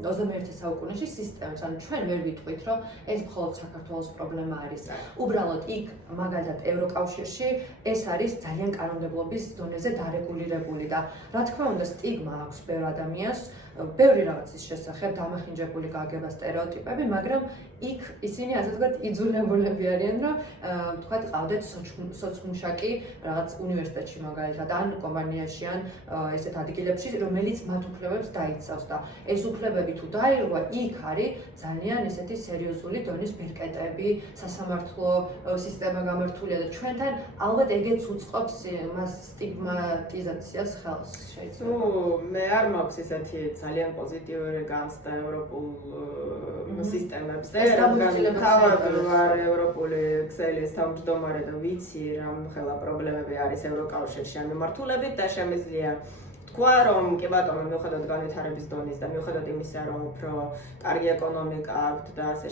21 საუკუნეში სისტემას, ანუ ჩვენ ვერ ვიტყვით, რომ ეს მხოლოდ საქართველოს პრობლემა არის. უბრალოდ იქ მაგალითად ევროკავშირში ეს არის ძალიან კანონმდებლობის დონეზე დარეგულირებული და რა თქმა უნდა სტიგმა აქვს ბევრ ადამიანს, ბევრი რაღაცის შესახებ დამახინჯებული გაგება სტერეოტიპები, მაგრამ იქ ისინი ასე ვთქვათ იძულებულები არიან, რომ ვთქვათ ყავდეთ სოცმუშაკი რაღაც უნივერსიტეტში მაგალითად ან კომპანიაში ან ესეთ ადგილებში, რომელიც მათ უფლებებს დაიცავს და ეს უფლებები თუ დაირღვა, იქ არის ძალიან ესეთი სერიოზული დონის ბილიკეტები, სასამართლო სისტემა გამართულია და ჩვენთან ალბათ ეგეც უწყობს მას სტიგმატიზაციას ხელს შეიძლება. მე არ მაქვს ესეთი ძალიან პოზიტიური განცდა ევროპულ სისტემებზე. რადგან თავად ვარ ევროპული ქსელის თავმჯდომარე და ვიცი რა ხელა პრობლემები არის ევროკავშირში ამ მიმართულებით და შემიძლია თქვა რომ კი ბატონო მიუხედავად განვითარების დონის და მიუხედავად იმისა რომ უფრო კარგი ეკონომიკა აქვთ და ასე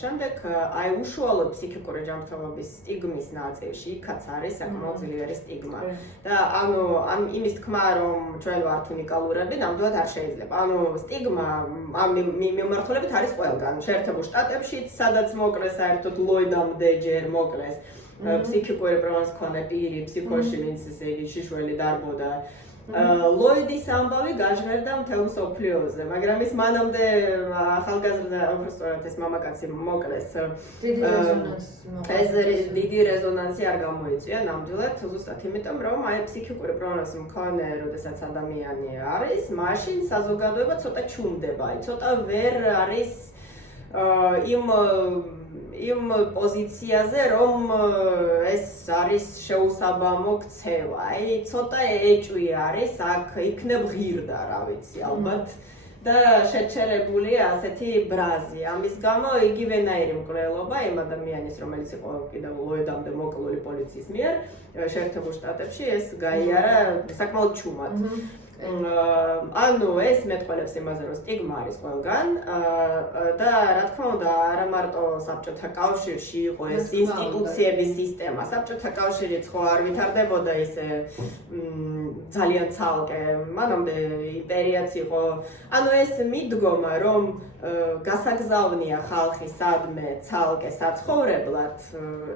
შემდეგ აი უშუალოდ ფსიქიკური ჯანმრთელობის სტიგმის ნაწილში იქაც არის საკმაოდ ძლიერი სტიგმა და ანუ ამ იმის თქმა რომ ჩვენ ვართ უნიკალურები ნამდვილად არ შეიძლება ანუ სტიგმა ამ მიმართულებით არის ყველგან შეერთებულ შტატებშიც სადაც მოკლეს საერთოდ ლოიდამდე ჯერ მოკლეს ფსიქიკური პრობლემის მქონე პირი ფსიქოში ვინც ესე იგი შიშველი დარბოდა ლოიდის ამბავი გაჟღერდა მთელ მსოფლიოზე, მაგრამ ის მანამდე ახალგაზრდა უბრალოდ ეს მამაკაცი მოკლეს. ეს დიდი რეზონანსი არ გამოიწვია ნამდვილად, ზუსტად იმიტომ, რომ აი ფსიქიკური პრობლემის მქონე, როდესაც ადამიანი არის, მაშინ საზოგადოება ცოტა ჩუმდება, აი ცოტა ვერ არის იმ პოზიციაზე, რომ ეს არის შეუსაბამო ქცევა. აი, ცოტა ეჭვი არის, აქ იქნებ ღირდა, რა ვიცი, ალბათ. და შეჩერებულია ასეთი ბრაზი. ამის გამო იგივენაირი მკვლელობა იმ ადამიანის, რომელიც იყო კიდევ ლოიდამდე მოკლული პოლიციის მიერ, შეერთებულ შტატებში ეს გაიარა საკმაოდ ჩუმად. ანუ ეს მეტყველებს იმაზე, რომ სტიგმა არის ყველგან და რა თქმა უნდა, არა მარტო საბჭოთა კავშირში იყო ეს ინსტიტუციების სისტემა. საბჭოთა კავშირიც ხო არ ვითარდებოდა ისე ძალიან ცალკე, მანამდე იმპერიაც იყო. ანუ ეს მიდგომა, რომ გასაგზავნია ხალხი სადმე ცალკე საცხოვრებლად,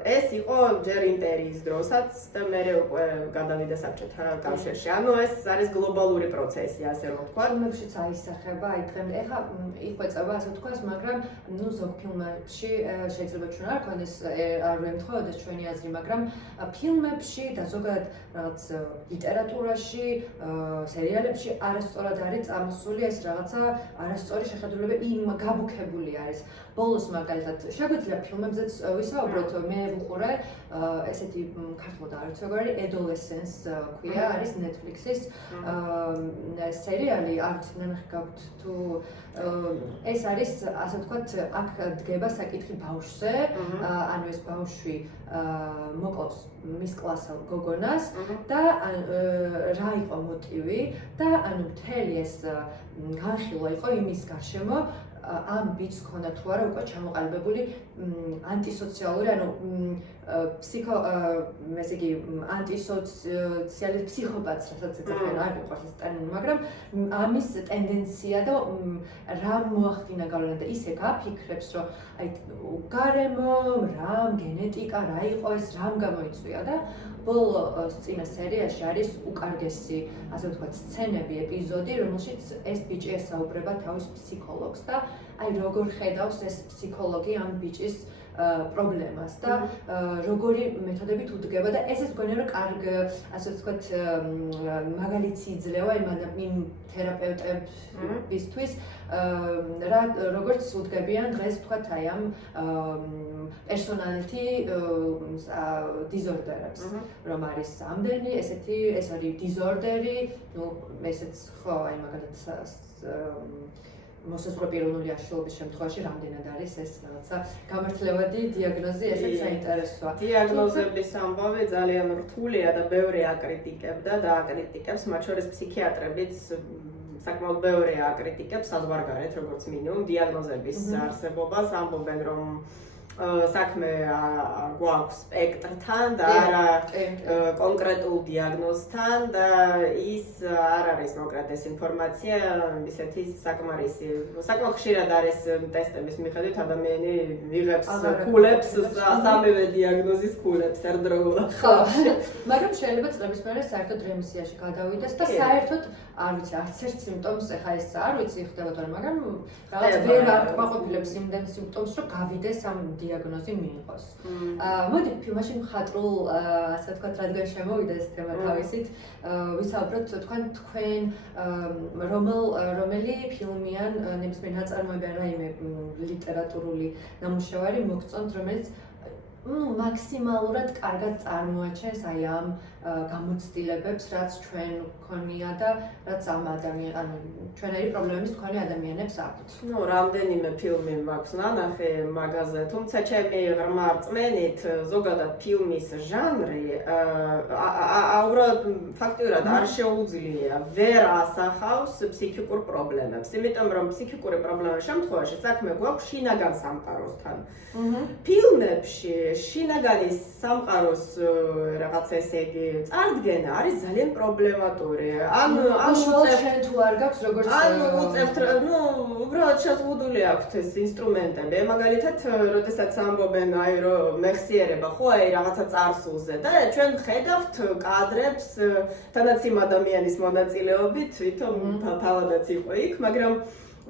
ეს იყო ჯერ იმპერიის დროსაც და მერე უკვე გადავიდა საბჭოთა კავშირში. ანუ ეს არის გლობალური პროცესი, ასე რომ ვთქვა. ფილმებშიც აისახება, აი დღემდე ეხა იყვეწება, ასე ვთქვას, მაგრამ ნუ ზოგ ფილმებში შეიძლება ჩვენ არ გქონდეს არ ვემთხოვდეს ჩვენი აზრი, მაგრამ ფილმებში და ზოგადად რაღაც ლიტერატურაში, სერიალებში არასწორად არის წამოსული ეს რაღაცა არასწორი შეხედულება იმ გაბუქებული არის. ბოლოს მაგალითად შეგვიძლია ფილმებზეც ვისაუბროთ, მე ვუყურე ესეთი ქართულად არც როგორი Adolescence ქვია, არის Netflix-ის სერიალი, არც ნახე გაქვთ თუ ეს არის ასე ვთქვათ, აქ დგება საკითხი ბავშვზე, ანუ ეს ბავშვი მოკლავს მის კლასელ გოგონას და რა იყო მოტივი და ანუ მთელი ეს განხილვა იყო იმის გარშემო ამ ბიჭს ქონდა თუ არა უკვე ჩამოყალიბებული ანტისოციალური, ანუ ესე იგი ანტისოციალური ფსიქოპათს, რასაც ეძახიან, არ მიყვარს ეს ტერმინი, მაგრამ ამის ტენდენცია და რა მოახდინა გავლენა და ისე გაფიქრებს, რომ აი გარემო, რამ, გენეტიკა, რა იყო ეს, რამ გამოიწვია და ბოლო წინა სერიაში არის უკარგესი, ასე ვთქვათ, სცენები, ეპიზოდი, რომელშიც ეს ბიჭი ესაუბრება თავის ფსიქოლოგს და აი როგორ ხედავს ეს ფსიქოლოგი ამ ბიჭის პრობლემას და როგორი მეთოდებით უდგება და ესეც მგონია რომ კარგ ასე ვთქვათ მაგალითი იძლევა იმ თერაპევტებისთვის როგორც უდგებიან დღეს ვთქვათ აი ამ personality disorders რომ არის ამდენი ესეთი ეს არის disorderi ну ესეც ხო აი მაგალითად მოსაზღვრე პიროვნული აშლილობის შემთხვევაში რამდენად არის ეს რაღაცა გამართლებადი დიაგნოზი, ესეც საინტერესოა. დიაგნოზების ამბავი ძალიან რთულია და ბევრი აკრიტიკებდა და აკრიტიკებს, მათ შორის ფსიქიატრებიც საკმაოდ ბევრი აკრიტიკებს საზღვარგარეთ, როგორც მინიმუმ, დიაგნოზების არსებობას, ამბობენ, რომ საქმე გვაქვს სპექტრთან და არა კონკრეტულ დიაგნოზთან და ის არ არის მოკლედ ეს ინფორმაცია ისეთი საკმარისი. საკმაოდ ხშირად არის ტესტების მიხედვით ადამიანი ვიღებს ქულებს, სამივე დიაგნოზის ქულებს ერთდროულად. ხო, მაგრამ შეიძლება წლების მერე საერთოდ რემისიაში გადავიდეს და საერთოდ არ ვიცი, არც ერთ სიმპტომს ეხა ეს არ ვიცი ხდება თორემ, მაგრამ რაღაც ვერ არ ყვაყოფილებს იმდენ სიმპტომს, რომ გავიდეს ამ დიაგნოზი მიიღოს. მოდი ფილმში მხატვრულ, ასე ვთქვათ, რადგან შემოვიდა ეს თემა თავისით, ვისაუბროთ თქვენ რომელი ფილმიან ნებისმიერ ნაწარმოები ან რაიმე ლიტერატურული ნამუშევარი მოგწონთ, რომელიც მაქსიმალურად კარგად წარმოაჩენს აი ამ გამოცდილებებს, რაც ჩვენ გქონია და რაც ამ ჩვენერი პრობლემის მქონე ადამიანებს აქვთ. რამდენიმე ფილმი მაქვს ნანახი მაგაზე, თუმცა ჩემი ღრმა რწმენით ზოგადად ფილმის ჟანრი ფაქტიურად არ შეუძლია ვერ ასახავს ფსიქიკურ პრობლემებს, იმიტომ რომ ფსიქიკური პრობლემების შემთხვევაში საქმე გვაქვს შინაგან სამყაროსთან. ფილმებში შინაგანის სამყაროს რაღაც ესე იგი წარდგენა არის ძალიან პრობლემატური. ჩვენ თუ არ გაქვს როგორც უწევთ, უბრალოდ შეზღუდული აქვთ ეს ინსტრუმენტები. მაგალითად, როდესაც ამბობენ აი რომ მეხსიერება ხო აი რაღაცა წარსულზე და ჩვენ ხედავთ კადრებს თანაც იმ ადამიანის მონაწილეობით, თვითონ თავადაც იყო იქ, მაგრამ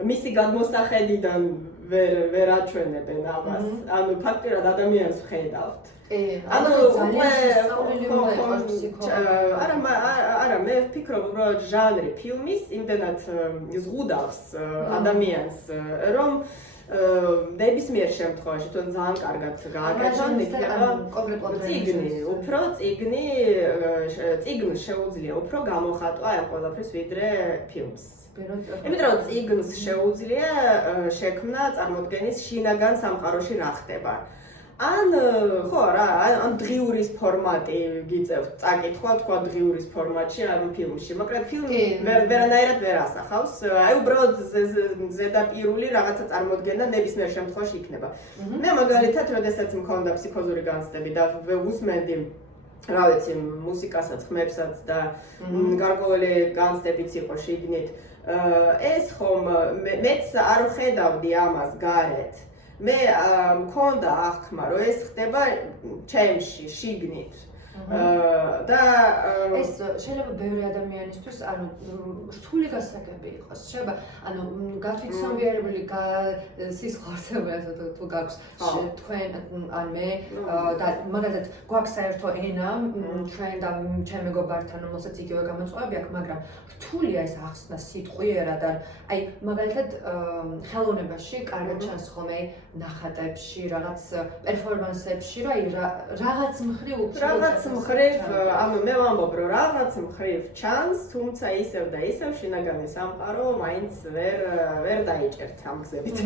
მისი გადმოსახედიდან ვერ აჩვენებენ ამას. ანუ ფაქტიურად ადამიანს ხედავთ. არა, მე ვფიქრობ, უბრალოდ ჟანრი ფილმის იმდენად ზღუდავს ადამიანს, რომ ნებისმიერ შემთხვევაში თუ ძალიან კარგად გააკეთონ, იქნება წიგნს შეუძლია უფრო გამოხატვა ამ ყველაფრის ვიდრე ფილმს. იმიტომ რომ წიგნს შეუძლია შექმნა წარმოდგენის შინაგან სამყაროში რა ხდება. ან დღიურის ფორმატი გიწევთ წაკითხვა, თქვა დღიურის ფორმატში ამ ფილმში. მაგრამ ფილმი ვერანაირად ვერ ასახავს. აი უბრალოდ ზედაპირული რაღაცა წარმოდგენა ნებისმიერ შემთხვევაში იქნება. მე მაგალითად, როდესაც მქონდა ფსიქოზური განცდები და ვუსმენდი რა ვიცი, მუსიკასაც, ხმებსაც და გარკვეული განცდებიც იყო შიგნით. ეს ხომ მეც არ ხედავდი ამას გარეთ. მე მქონდა აღქმა, რომ ეს ხდება ჩემში, შიგნით. და ეს შეიძლება ბევრი ადამიანისთვის რთული გასაგები იყოს. შეიძლება გათვითცნობიერებული სისხლოსები ასე თუ გაქვს თქვენ ან მე და მაგალითად გვაქვს საერთო ენა ჩვენ და ჩემ მეგობართან, რომელსაც იგივე გამოწვევები აქვს, მაგრამ რთულია ეს ახსნა სიტყვიერად ან აი მაგალითად ხელოვნებაში კარგად ჩანს ხოლმე ნახატებში, რაღაც პერფორმანსებში, რომ აი რაღაც მხრივ ანუ მე ვამბობ, რომ რაღაც მხრივ ჩანს, თუმცა ისევ და ისევ შინაგანი სამყარო მაინც ვერ დაიჭერთ ამ გზებით.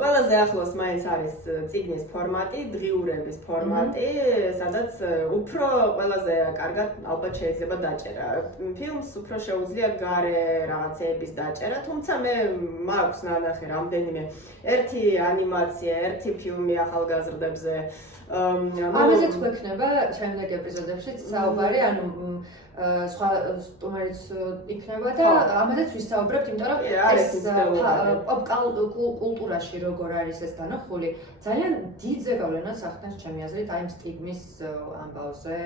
ყველაზე ახლოს მაინც არის წიგნის ფორმატი, დღიურების ფორმატი, სადაც უფრო ყველაზე კარგად ალბათ შეიძლება დაჭერა. ფილმს უფრო შეუძლია გარე რაღაცეების დაჭერა, თუმცა მე მაქვს ნანახი რამდენიმე ერთი ანიმაცია, ერთი ფილმი ახალგაზრდებზე. ამაზეც გვექნება შემდეგ ეპიზოდებში საუბარი, სხვა სტუმარიც იქნება და ამაზეც ვისაუბრებთ, იმიტომ რომ ეს პოპ კულტურაში როგორ არის ეს დანახული, ძალიან დიდ ზეგავლენას ახდენს ჩემი აზრით აი სტიგმის ამბავზე,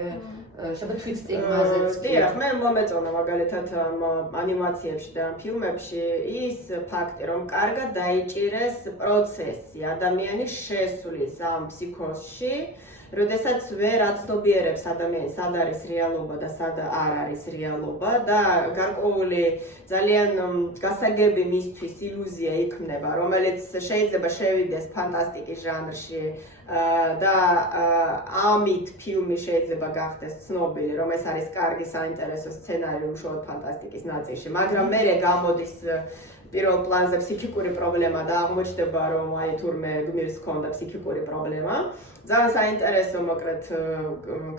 შეიძლება თვით სტიგმაზეც. დიახ, მე მომეწონა მაგალითად ანიმაციებში და ფილმებში ის ფაქტი, რომ კარგად დაიჭირეს პროცესი ადამიანის შესვლის ამ ფსიქოზში, როდესაც ვერ აცნობიერებს ადამიანს, სად არის რეალობა და სად არ არის რეალობა და გარკვეული ძალიან გასაგები მისთვის ილუზია იქმნება, რომელიც შეიძლება შევიდეს ფანტასტიკის ჟანრში და ამით ფილმი შეიძლება გახდეს ცნობილი, რომ ეს არის კარგი საინტერესო სცენარი უშუალოდ ფანტასტიკის ნაწილში, მაგრამ მერე გამოდის პირველ პლანზე ფსიქიკური პრობლემა და აღმოჩნდება, რომ აი თურმე გმირს ჰქონდა ფსიქიკური პრობლემა. ძალიან საინტერესო მოკლედ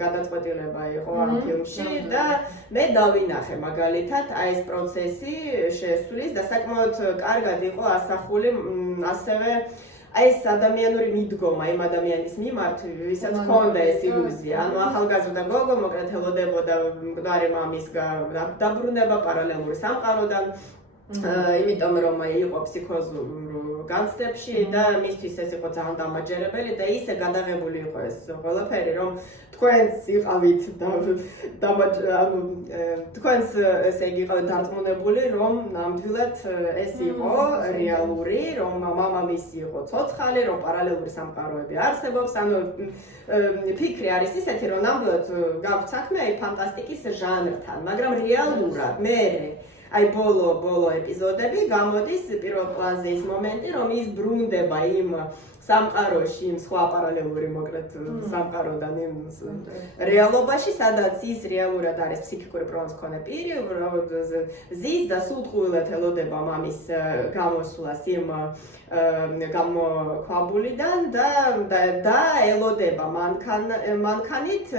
გადაწყვეტილება იყო ამ ფილმში და მე დავინახე მაგალითად აი ეს პროცესი შესვლის და საკმაოდ კარგად იყო ასახული ასევე აი ეს ადამიანური მიდგომა იმ ადამიანის მიმართ, ვისაც ჰქონდა ეს ილუზია. ანუ ახალგაზრდა გოგო მოკლედ ელოდებოდა მკვდარი მამის დაბრუნება პარალელური სამყაროდან. იმიტომ რომ იყო ფსიქოზურ განცდებში და მისთვის ეს იყო ძალიან დამაჯერებელი და ისე გადაღებული იყო ეს ყველაფერი რომ თქვენს იყავით ანუ თქვენს ესე იგი იყავით დარწმუნებული რომ ნამდვილად ეს იყო რეალური რომ მამამისი იყო ცოცხალი რომ პარალელური სამყაროები არსებობს ანუ ფიქრი არის ისეთი რომ ნამდვილად გაქვთ საქმე აი ფანტასტიკის ჟანრთან მაგრამ რეალურად მე აი ბოლო ეპიზოდები გამოდის პირველ პლანზე ის მომენტი რომ ის ბრუნდება იმ სამყაროში იმ სხვა პარალელური მოკლედ სამყაროდან იმ რეალობაში სადაც ის რეალურად არის ფსიქიკური პრობლემის მქონე პირი ზის და სულთქვილად ელოდება მამის გამოსვლას იმ გამოქვაბულიდან და ელოდება მანქანით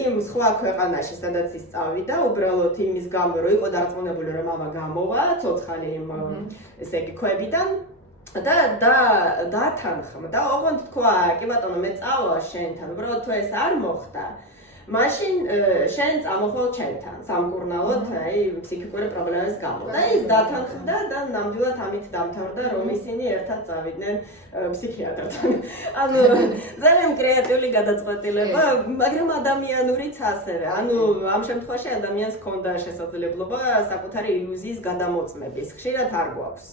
იმ სხვა ქვეყანაში სადაც ის წავიდა უბრალოდ იმის გამო რომ იყო დარწმუნებული რომ მამა გამოვა ცოცხალი იმ ესე იგი ქვებიდან და დათანხმა და ოღონდ თქვა კი ბატონო მე წავა შენთან უბრალოდ თუ ეს არ მოხდა მაშინ შენ წამოხვალ ჩემთან სამკურნალოდ აი ფსიქიკური პრობლემის გამო და ის დათანხმდა და ნამდვილად ამით დამთავრდა რომ ისინი ერთად წავიდნენ ფსიქიატრთან ანუ ძალიან კრეატიული გადაწყვეტილება მაგრამ ადამიანურიც ასევე ანუ ამ შემთხვევაში ადამიანს ჰქონდა შესაძლებლობა საკუთარი ილუზიის გადამოწმების ხშირად არ გვაქვს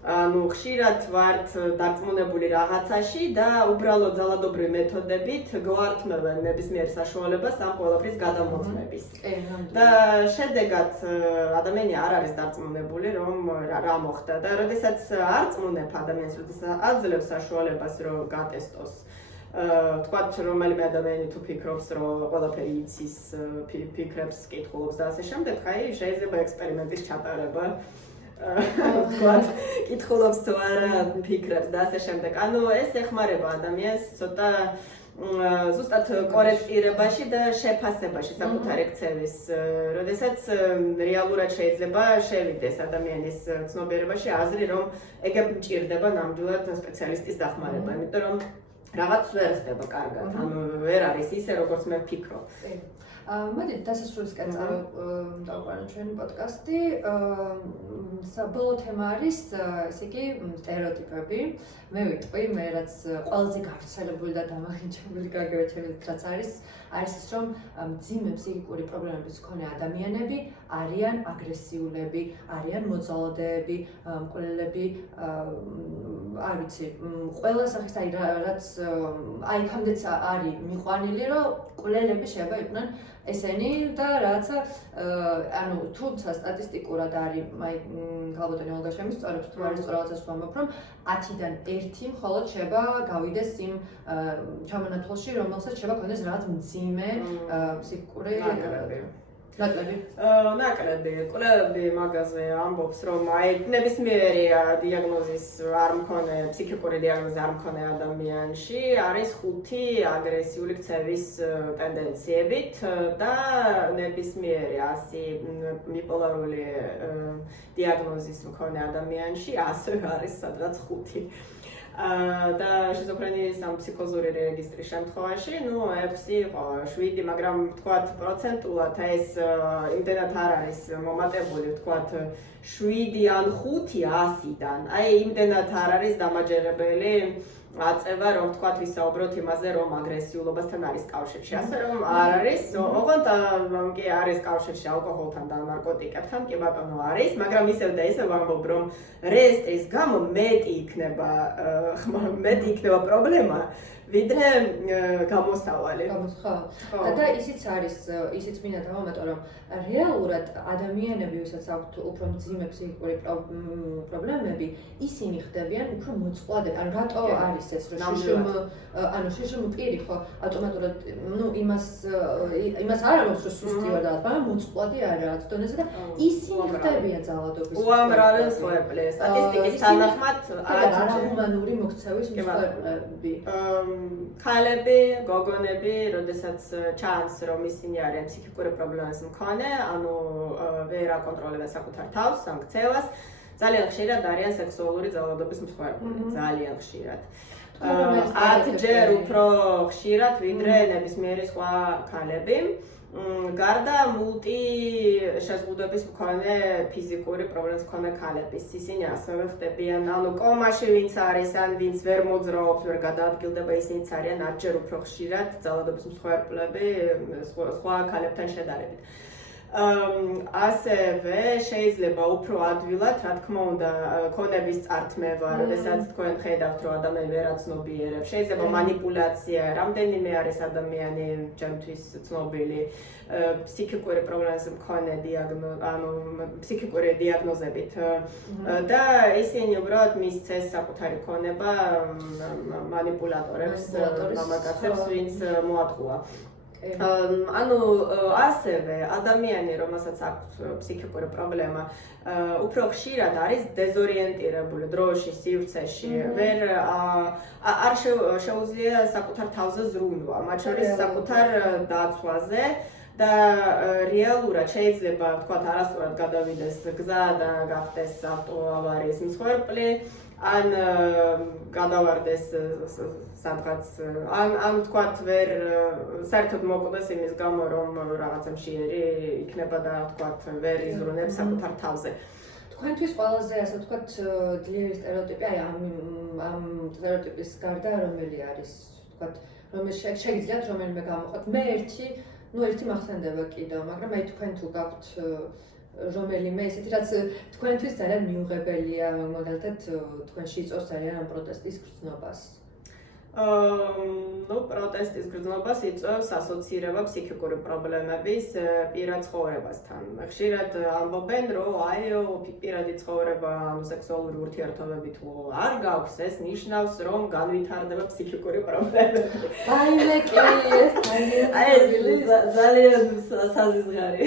ანუ ხშირად ვართ დარწმუნებული რაღაცაში და უბრალოდ ძალადობრივი მეთოდებით გვართმევენ ნებისმიერ საშუალებას ამ ყველაფრის გადამოწმების. და შედეგად ადამიანი არ არის დარწმუნებული რომ რა მოხდა და როდესაც არ წმუნებ ადამიანს, როდესაც აძლევს საშუალებას რომ გატესტოს თქვათ რომელიმე ადამიანი თუ ფიქრობს რომ ყველაფერი იცის, ფიქრებს, კითხულობს და ასე შემდეგ, ხაი შეიძლება ექსპერიმენტის ჩატარება თქვათ კითხულობს თუ არა ფიქრებს და ასე შემდეგ. ანუ ეს ეხმარება ადამიანს ცოტა ზუსტად კორექტირებაში და შეფასებაში საკუთარი ქცევის, როდესაც რეალურად შეიძლება შევიდეს ადამიანის ცნობიერებაში აზრი რომ ეგ მჭირდება ნამდვილად სპეციალისტის დახმარება, იმიტომ რომ რაღაც ვერ ხდება კარგად, ანუ ვერ არის ისე როგორც მე ვფიქრობ. მოდით დასასრულისკენ დავყვანოთ ჩვენი პოდკასტი. საბოლოო თემა არის ესე იგი სტერეოტიპები. მე ვიტყვი, მე რაც ყველაზე გავრცელებული და დამახინჯებული გაგებჩებით რაც არის ის რომ მძიმე ფსიქიკური პრობლემების მქონე ადამიანები არიან აგრესიულები, არიან მოძალადეები, მკვლელები, არ ვიცი, ყველა სახის რაც იქამდეც არის მიყვანილი, რომ მკვლელები შეიძლება იყვნენ ესენი და რაღაცა ანუ თუმცა სტატისტიკურად არის აი გალბატონი ოლგა შემისწორებს თუ არის სწორად ვამბობ რომ 10-დან 1 მხოლოდ შეიძლება გავიდეს იმ ჩამონათვალში რომელსაც შეიძლება ქონდეს რაღაც მძიმე ფსიქიკური ნაკლები კვლევები მაგაზე ამბობს რომ აი ნებისმიერი დიაგნოზის არ მქონე ფსიქიკური დიაგნოზი არ მქონე ადამიანში არის 5 აგრესიული ქცევის ტენდენციებით და ნებისმიერი 100 ბიპოლარული დიაგნოზის მქონე ადამიანში ასევე არის სადღაც 5 და შიზოფრენიის ამ ფსიქოზური რეგისტრის შემთხვევაში, ну 6 იყო 7, მაგრამ თქვათ პროცენტულად ეს იმდენად არ არის მომატებული, თქვათ 7 ან 5 100-დან. აი იმდენად არ არის დამაჯერებელი აწევა რომ თქვათ ვისაუბროთ იმაზე რომ აგრესიულობასთან არის კავშირში. ასე რომ არ არის, ოღონდ კი არის კავშირში ალკოჰოლთან და ნარკოტიკებთან, კი ბატონო არის, მაგრამ ისევ და ისევ ვამბობ რომ რესტრის გამო მეტი იქნება პრობლემა ვიდრე გამოსავალი. ხო. და ისიც არის, ისიც მინდა დავამატო რომ რეალურად ადამიანები, ვისაც აქვთ უფრო მძიმე ფსიქიკური პრობლემები, ისინი ხდებიან უფრო მოწყვლადები. ანუ რატო არის ეს რომ შიშრომი პირი ხო ავტომატურად იმას არ ამბობს რომ სუსტი ვარ და მაგრამ მოწყვლადი არა რაც დონეზე და ისინი ხდებიან ძალადობის. უამრავი მსხვერპლი სტატისტიკის თანახმად არაჰუმანური მოქცევის მსხვერპლები. ქალები, გოგონები, როდესაც ჩანს რომ ისინი არიან ფსიქიკური პრობლემის მქონე, ანუ ვერ აკონტროლებენ საკუთარ თავს, ამ ქცევას, ძალიან ხშირად არიან სექსუალური ძალადობის მსხვერპლები, ძალიან ხშირად. 10-ჯერ უფრო ხშირად ვიდრე ნებისმიერი სხვა ქალები. გარდა მულტი შეზღუდვების მქონე ფიზიკური პრობლემის მქონე ქალების, ისინი ასევე ხდებიან, ანუ კომაში ვინც არის, ან ვინც ვერ მოძრაობს, ვერ გადაადგილდება, ისინიც არიან 10-ჯერ უფრო ხშირად ძალადობის მსხვერპლები სხვა ქალებთან შედარებით. ასევე შეიძლება უფრო ადვილად, რა თქმა უნდა, ქონების წართმევა, როდესაც თქვენ ხედავთ, რომ ადამიანი ვერ აცნობიერებს, შეიძლება манипуляция, რამდენიმე არის ადამიანი ჩემთვის ცნობილი ფსიქიკური პრობლემის მქონე ფსიქიკური დიაგნოზებით და ისინი უბრალოდ მისცეს საკუთარი ქონება манипуляტორებს, მამაკაცებს, ვინც მოატყუა. ანუ ასევე ადამიანი, რომელსაც აქვს ფსიქიკური პრობლემა, უფრო ხშირად არის დეზორიენტირებული დროში, სივრცეში, არ შეუძლია საკუთარ თავზე ზრუნვა, მათ შორის საკუთარ დაცვაზე და რეალურად შეიძლება ვთქვათ არასწორად გადავიდეს გზა და გახდეს ავტოავარიის მსხვერპლი, ან გადავარდეს სადღაც, ან ვთქვათ ვერ საერთოდ მოკვდეს იმის გამო, რომ რაღაცა მშიერი იქნება და ვთქვათ ვერ იზრუნებს საკუთარ თავზე. თქვენთვის ყველაზე ასე ვთქვათ ძლიერი სტერეოტიპი, აი ამ სტერეოტიპის გარდა რომელი არის, ვთქვათ, რომელიც შეგიძლიათ რომელიმე გამოხოთ. მე ერთი მახსენდება კიდევ, მაგრამ აი თქვენ თუ გაქვთ რომელიმე ისეთი, რაც თქვენთვის ძალიან მიუღებელია, მაგალითად თქვენში იწვევს ძალიან ამ პროტესტის გრძნობას. პროტესტის გრძნობას იწვევს ასოცირება ფსიქიკური პრობლემების პირად ცხოვრებასთან. ხშირად ამბობენ, რომ პირადი ცხოვრება, სექსუალური ურთიერთობები თუ არ გაქვს, ეს ნიშნავს, რომ განვითარდება ფსიქიკური პრობლემები. აიმე კი, ეს ძალიან საზიზღარი.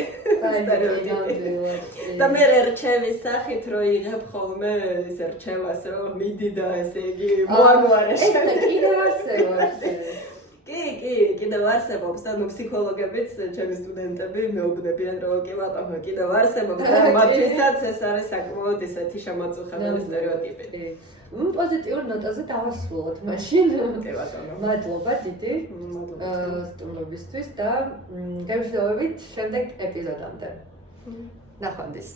და მე რჩევის სახით რო იღებ ხოლმე ეს რჩევას, რომ მიდი და ესე იგი მოაგვარე. კიდევ არსებობს, ანუ ფსიქოლოგებიც, ჩემი სტუდენტები მეუბნებიან, რომ კი ბატონო, კიდევ არსებობს და მათთვისაც ეს არის საკმაოდ ისეთი შემაწუხებელი სტერეოტიპი. პოზიტიურ ნოტაზე დავასრულოთ მაშინ. კი ბატონო. მადლობა დიდი სტუმრობისთვის და გამშვიდობებით შემდეგ ეპიზოდამდე. ნახვამდის.